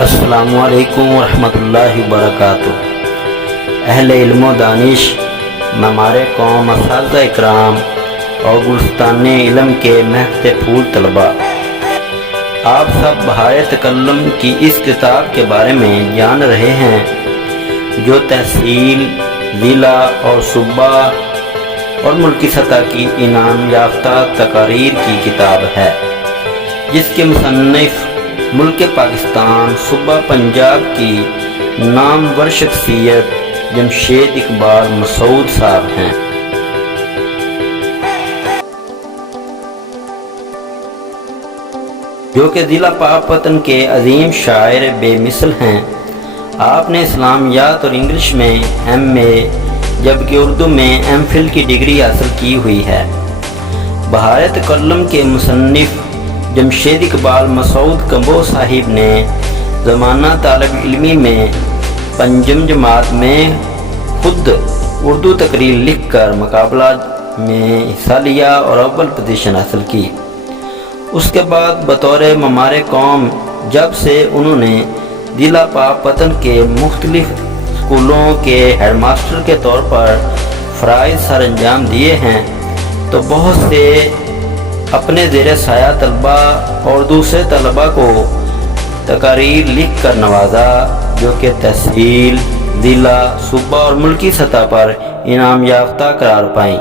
السلام علیکم ورحمۃ اللہ وبرکاتہ۔ اہل علم و دانش، ہمارے قوم، اساتذہ اکرام اور گلستان علم کے مہکتے پھول طلباء، آپ سب بہائے تکلم کی اس کتاب کے بارے میں جان رہے ہیں جو تحصیل، ضلع اور صوبہ اور ملکی سطح کی انعام یافتہ تقاریر کی کتاب ہے، جس کے مصنف ملک پاکستان صوبہ پنجاب کی نامور شخصیت جمشید اقبال مسعود صاحب ہیں۔ جو کہ ضلع پاکپتن کے عظیم شاعر بے مثل ہیں۔ آپ نے اسلامیات اور انگلش میں MA جبکہ اردو میں MPhil کی ڈگری حاصل کی ہوئی ہے۔ بہائے تکلم کے مصنف جمشید اقبال مسعود کمبو صاحب نے زمانہ طالب علمی میں پنجم جماعت میں خود اردو تقریر لکھ کر مقابلہ میں حصہ لیا اور اول پوزیشن حاصل کی۔ اس کے بعد بطور معمار قوم جب سے انہوں نے ضلع پاکپتن کے مختلف اسکولوں کے ہیڈ ماسٹر کے طور پر فرائض سر انجام دیے ہیں، تو بہت سے اپنے زیر سایہ طلباء اور دوسرے طلباء کو تقاریر لکھ کر نوازا، جو کہ تحصیل، ضلع، صوبہ اور ملکی سطح پر انعام یافتہ قرار پائیں۔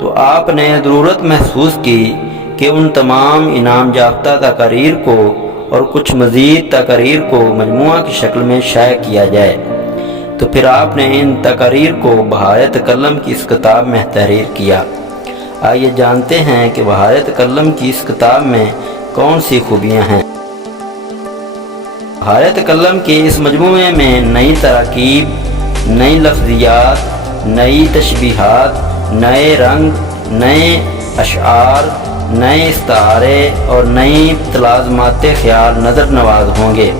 تو آپ نے ضرورت محسوس کی کہ ان تمام انعام یافتہ تقاریر کو اور کچھ مزید تقاریر کو مجموعہ کی شکل میں شائع کیا جائے، تو پھر آپ نے ان تقاریر کو بہائے تکلم کی اس کتاب میں تحریر کیا۔ آئیے جانتے ہیں کہ بہائے تکلم کی اس کتاب میں کون سی خوبیاں ہیں۔ بہائے تکلم کے اس مجموعے میں نئی تراکیب، نئی لفظیات، نئی تشبیہات، نئے رنگ، نئے اشعار، نئے استعارے اور نئی تلازمات خیال نظر نواز ہوں گے۔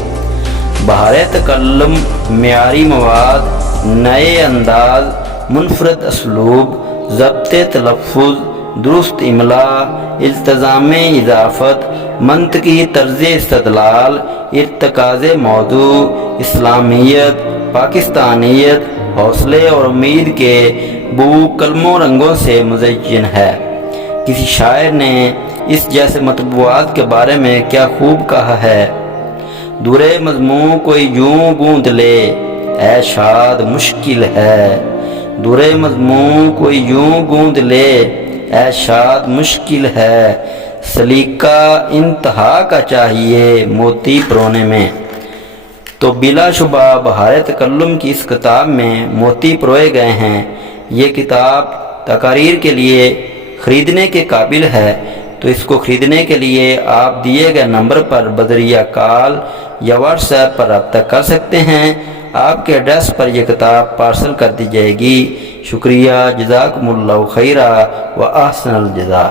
بہائے تکلم معیاری مواد، نئے انداز، منفرد اسلوب، ضبط تلفظ، درست املا، التزام اضافت، منطقی طرز استدلال، ارتکاز موضوع، اسلامیت، پاکستانیت، حوصلے اور امید کے بو قلم و رنگوں سے مزین ہے۔ کسی شاعر نے اس جیسے مطبوعات کے بارے میں کیا خوب کہا ہے: درے مضمون کوئی یوں گوند لے، اے شاد مشکل ہے۔ درے مضمون کوئی یوں گوند لے، اے شاد مشکل ہے۔ سلیقہ انتہا کا چاہیے موتی پرونے میں۔ تو بلا شبہ بہائے تکلم کی اس کتاب میں موتی پروئے گئے ہیں۔ یہ کتاب تقاریر کے لیے خریدنے کے قابل ہے، تو اس کو خریدنے کے لیے آپ دیے گئے نمبر پر بذریعہ کال یا واٹس ایپ پر رابطہ کر سکتے ہیں۔ آپ کے ایڈریس پر یہ کتاب پارسل کر دی جائے گی۔ شکریہ، جزاکم اللہ خیرا و احسن الجزاء۔